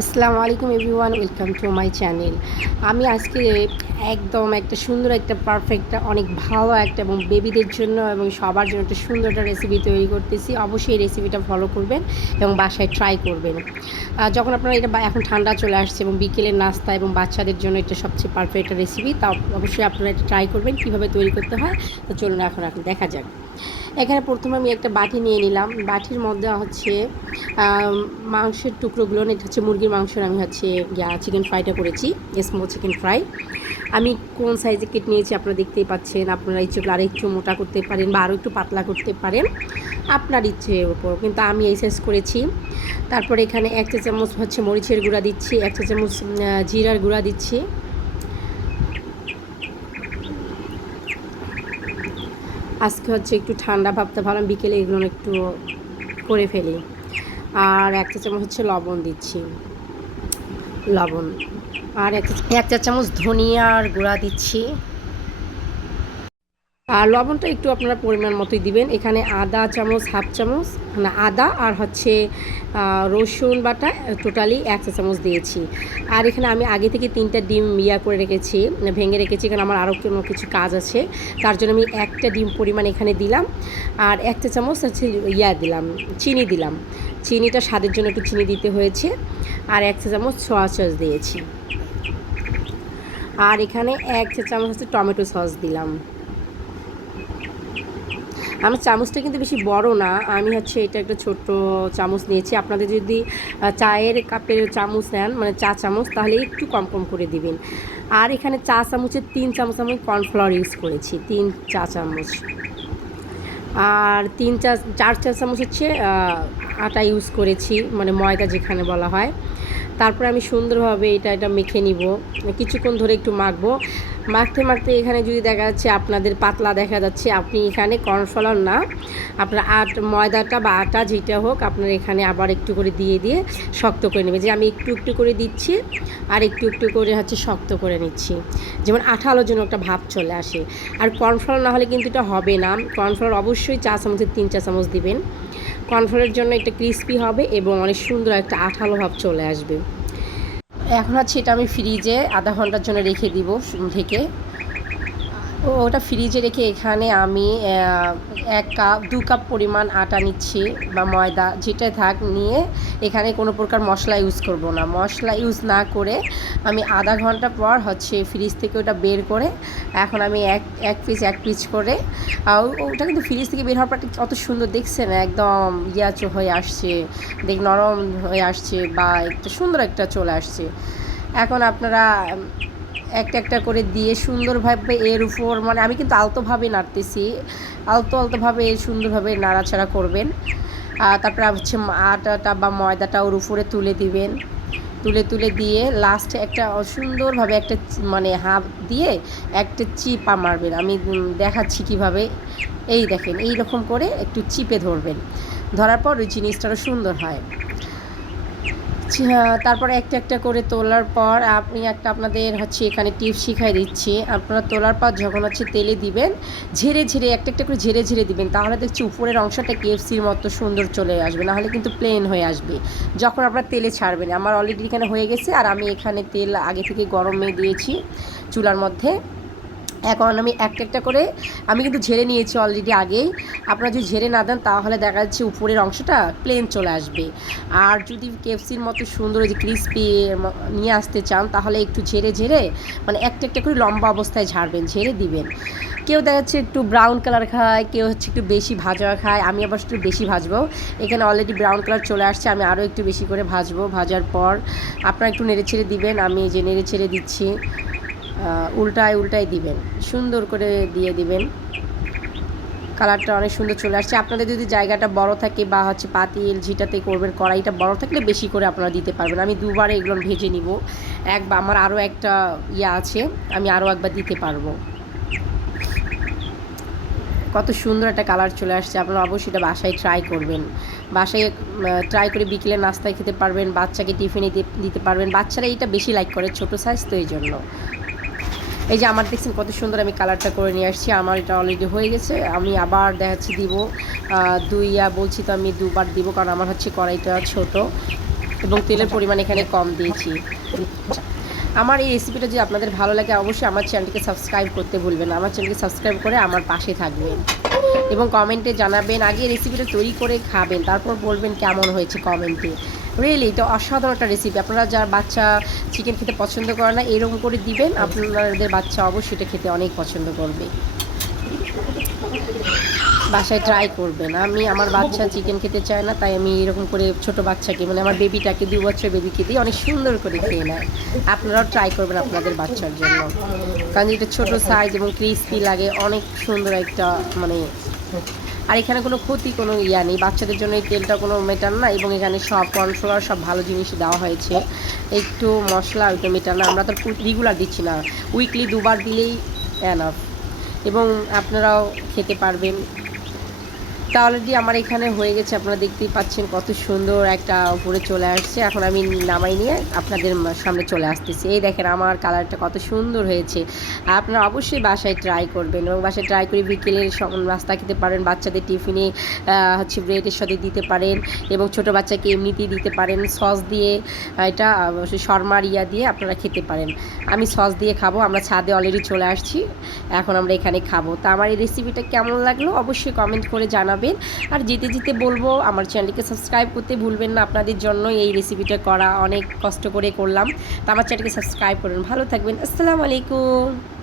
আসসালামু আলাইকুম everyone, welcome to my channel. আমি আজকে একদম একটা সুন্দর একটা পারফেক্ট অনেক ভালো একটা এবং বেবিদের জন্য এবং সবার জন্য একটা সুন্দর একটা রেসিপি তৈরি করতেছি। অবশ্যই এই রেসিপিটা ফলো করবেন এবং বাসায় ট্রাই করবেন। যখন আপনারা এটা এখন ঠান্ডা চলে আসছে এবং বিকেলের নাস্তা এবং বাচ্চাদের জন্য এটা সবচেয়ে পারফেক্ট একটা রেসিপি, তা অবশ্যই আপনারা এটা ট্রাই করবেন কীভাবে তৈরি করতে হয়। তো চলুন এখন দেখা যাক। এখানে প্রথমে আমি একটা বাটি নিয়ে নিলাম। বাটির মধ্যে হচ্ছে মাংসের টুকরোগুলো, এটা হচ্ছে মুরগির মাংস। আমি হচ্ছে চিকেন ফ্রাইটা করেছি, স্মল চিকেন ফ্রাই। আমি কোন সাইজে কেটে নিয়েছি আপনারা দেখতেই পাচ্ছেন। আপনারা ইচ্ছেগুলো আরও একটু মোটা করতে পারেন বা আরও একটু পাতলা করতে পারেন, আপনার ইচ্ছের উপর, কিন্তু আমি এই সাইজ করেছি। তারপরে এখানে 1 চা চামচ হচ্ছে মরিচের গুঁড়া দিচ্ছি, 1 চা চামচ জিরার গুঁড়া দিচ্ছি। আজকে হচ্ছে একটু ঠান্ডা ভাবতে ভাবলাম বিকেলে এগুলো একটু করে ফেলি। আর 1 চা চামচ হচ্ছে লবণ দিচ্ছি, লবণ। আর 1 চা চামচ ধনিয়ার গুঁড়া দিচ্ছি। আর লবণটা একটু আপনারা পরিমাণ মতোই দিবেন। এখানে আদা চামচ, হাফ চামচ, না আদা আর হচ্ছে রসুন বাটা টোটালি 1 চা চামচ দিয়েছি। আর এখানে আমি আগে থেকে 3টা ডিম করে রেখেছি, ভেঙে রেখেছি, কারণ আমার আরও কোনো কিছু কাজ আছে। তার জন্য আমি 1টা ডিম পরিমাণ এখানে দিলাম। আর 1 চা চামচ হচ্ছে দিলাম, চিনি দিলাম। চিনিটা স্বাদের জন্য একটু চিনি দিতে হয়েছে। আর 1 চা চামচ সয়া সস দিয়েছি। আর এখানে 1 চা চামচ হচ্ছে টমেটো সস দিলাম। আমার চামচটা কিন্তু বেশি বড় না, আমি হচ্ছে এটা একটা ছোট্ট চামচ নিয়েছি। আপনাদের যদি চায়ের কাপের চামচ নেন, মানে চা চামচ, তাহলে একটু কম কম করে দিবেন। আর এখানে চা চামচের 3 চামচ আমি কর্নফ্লাওয়ার ইউজ করেছি, 3 চা চামচ। আর 4 চা চামচ হচ্ছে আটা ইউজ করেছি, মানে ময়দা যেখানে বলা হয়। তারপরে আমি সুন্দরভাবে এটা মেখে নিব, কিছুক্ষণ ধরে একটু মাখবো। মাখতে মাখতে এখানে যদি দেখা যাচ্ছে আপনাদের পাতলা দেখা যাচ্ছে, আপনি এখানে কর্নফ্লাওয়ার না, আপনার ময়দাটা বা আটা যেটা হোক, আপনার এখানে আবার একটু করে দিয়ে শক্ত করে নেবে। যে আমি একটু একটু করে দিচ্ছি আর একটু একটু করে হচ্ছে শক্ত করে নিচ্ছি, যেমন আঠালোর জন্য একটা ভাব চলে আসে। আর কর্নফ্লাওয়ার না হলে কিন্তু এটা হবে না। কর্নফ্লাওয়ার অবশ্যই চা চামচের 3 চা চামচ দিবেন। কর্নফ্লাওয়ারের জন্য একটা ক্রিস্পি হবে এবং অনেক সুন্দর একটা আঠালো ভাব চলে আসবে। এখন হচ্ছে এটা আমি ফ্রিজে আধা ঘন্টার জন্য রেখে দিব ঢেকে। ওটা ফ্রিজে রেখে এখানে আমি 2 কাপ পরিমাণ আটা নিচ্ছি বা ময়দা যেটাই থাক নিয়ে, এখানে কোনো প্রকার মশলা ইউজ করব না। মশলা ইউজ না করে আমি আধা ঘন্টা পর হচ্ছে ফ্রিজ থেকে ওটা বের করে এখন আমি এক পিস করে, ওটা কিন্তু ফ্রিজ থেকে বের হওয়ার পর কত সুন্দর দেখছেন, একদম হয়ে আসছে, নরম হয়ে আসছে বা একটা সুন্দর একটা চলে আসছে। এখন আপনারা একটা একটা করে দিয়ে সুন্দরভাবে এর উপর, মানে আমি কিন্তু আলতোভাবে নাড়তেছি, আলতোভাবে সুন্দরভাবে নাড়াচাড়া করবেন। তারপরে হচ্ছে আটাটা বা ময়দাটা ওর উপরে তুলে দিবেন, তুলে দিয়ে লাস্টে একটা সুন্দরভাবে একটা মানে হাত দিয়ে একটা চিপা মারবেন। আমি দেখাচ্ছি কিভাবে। এই দেখেন, এই রকম করে একটু চিপে ধরবেন, ধরার পর ওই জিনিসটারও সুন্দর হয়। তারপরে একটা একটা করে তোলার পর আপনাদের হচ্ছে এখানে টিপস শিখাই দিচ্ছি। আপনারা তোলার পর যখন হচ্ছে তেলে দিবেন, ঝেড়ে একটা একটা করে ঝেড়ে দিবেন, তাহলে দেখছি উপরের অংশটা কেএফসির মতো সুন্দর চলে আসবে, নাহলে কিন্তু প্লেন হয়ে আসবে যখন আপনারা তেলে ছাড়বেন। আমার অলরেডি এখানে হয়ে গেছে, আর আমি এখানে তেল আগে থেকে গরমে দিয়েছি চুলার মধ্যে। এখন আমি একটা একটা করে আমি কিন্তু ঝেড়ে নিয়েছি অলরেডি আগেই। আপনারা যদি ঝেড়ে না দেন তাহলে দেখা যাচ্ছে উপরের অংশটা প্লেন চলে আসবে। আর যদি কেএফসির মতো সুন্দর যে ক্রিস্পি নিয়ে আসতে চান, তাহলে একটু ঝেড়ে মানে একটা একটা করে লম্বা অবস্থায় ঝাড়বেন, ঝেড়ে দিবেন। কেউ দেখা যাচ্ছে একটু ব্রাউন কালার খায়, কেউ হচ্ছে একটু বেশি ভাজা খায়, আমি আবার একটু বেশি ভাজবো। এখানে অলরেডি ব্রাউন কালার চলে আসছে, আমি আরও একটু বেশি করে ভাজবো। ভাজার পর আপনারা একটু নেড়ে ছেড়ে দিবেন, আমি যে নেড়ে ছেড়ে দিচ্ছি, উল্টায় দিবেন, সুন্দর করে দিয়ে দিবেন। কালারটা অনেক সুন্দর চলে আসছে। আপনাদের যদি জায়গাটা বড় থাকে বা হচ্ছে পাতিল যেটাতে করবেন, কড়াইটা বড় থাকলে বেশি করে আপনারা দিতে পারবেন। আমি দুবারে এগুলো ভেজে নিব, আমার আরও একটা আছে, আমি আরও একবার দিতে পারবো। কত সুন্দর একটা কালার চলে আসছে। আপনারা অবশ্যই এটা বাসায় ট্রাই করবেন। বাসায় ট্রাই করে বিকেলে নাস্তায় খেতে পারবেন, বাচ্চাকে টিফিনে দিতে পারবেন। বাচ্চারা এটা বেশি লাইক করে, ছোটো সাইজ তো, এই জন্য। এই যে আমার দেখছেন কত সুন্দর আমি কালারটা করে নিয়ে আসছি। আমার এটা অলরেডি হয়ে গেছে। আমি আবার দেখাচ্ছি দিব, বলছি তো আমি দুবার দিব, কারণ আমার হচ্ছে কড়াইটা ছোট। এবং তেলের পরিমাণ এখানে কম দিয়েছি। আমার এই রেসিপিটা যদি আপনাদের ভালো লাগে অবশ্যই আমার চ্যানেলটিকে সাবস্ক্রাইব করতে ভুলবেন না। আমার চ্যানেলকে সাবস্ক্রাইব করে আমার পাশে থাকবেন এবং কমেন্টে জানাবেন, আগে রেসিপিটা তৈরি করে খাবেন, তারপর বলবেন কেমন হয়েছে কমেন্টে। রিয়েলি এটা অসাধারণ একটা রেসিপি। আপনারা যারা বাচ্চা চিকেন খেতে পছন্দ করে না, এরকম করে দিবেন, আপনাদের বাচ্চা অবশ্যই এটা খেতে অনেক পছন্দ করবে। বাসায় ট্রাই করবেন। আমি আমার বাচ্চা চিকেন খেতে চায় না, তাই আমি এরকম করে ছোটো বাচ্চাকে, মানে আমার বেবিটাকে, 2 বছরের বেবিকে দিই, অনেক সুন্দর করে খেয়ে নেয়। আপনারাও ট্রাই করবেন আপনাদের বাচ্চার জন্য, কারণ এটা ছোটো সাইজ এবং ক্রিস্পি লাগে, অনেক সুন্দর একটা মানে। আর এখানে কোনো ক্ষতি কোনো ইয়া নেই, বাচ্চাদের জন্য এই তেলটা কোনো মেটার না, এবং এখানে সব কর্নফ্লাওয়ার সব ভালো জিনিস দেওয়া হয়েছে। একটু মশলা ওইটা মেটার না, আমরা তো রেগুলার দিচ্ছি না, উইকলি 2 বার দিলেই এনাফ, এবং আপনারাও খেতে পারবেন। তা অলরেডি আমার এখানে হয়ে গেছে, আপনারা দেখতেই পাচ্ছেন কত সুন্দর একটা উপরে চলে আসছে। এখন আমি নামাই নিয়ে আপনাদের সামনে চলে আসতেছি। এই দেখেন আমার কালারটা কত সুন্দর হয়েছে। আপনারা অবশ্যই বাসায় ট্রাই করবেন, এবং বাসায় ট্রাই করে বিকেলের নাস্তা খেতে পারেন, বাচ্চাদের টিফিনে হচ্ছে ব্রেডের সাথে দিতে পারেন, এবং ছোটো বাচ্চাকে এমনিতেই দিতে পারেন সস দিয়ে। এটা শর্মার ইয়া দিয়ে আপনারা খেতে পারেন। আমি সস দিয়ে খাবো, আমরা ছাদে অলরেডি চলে আসছি, এখন আমরা এখানে খাবো। তা আমার এই রেসিপিটা কেমন লাগলো অবশ্যই কমেন্ট করে জানাবেন। আর যেতে যেতে বলবো আমার চ্যানেলকে সাবস্ক্রাইব করতে ভুলবেন না, আপনাদের জন্য এই রেসিপিটা করা, অনেক কষ্ট করে করলাম। তো আমার চ্যানেলকে সাবস্ক্রাইব করুন। ভালো থাকবেন। আসসালামু আলাইকুম।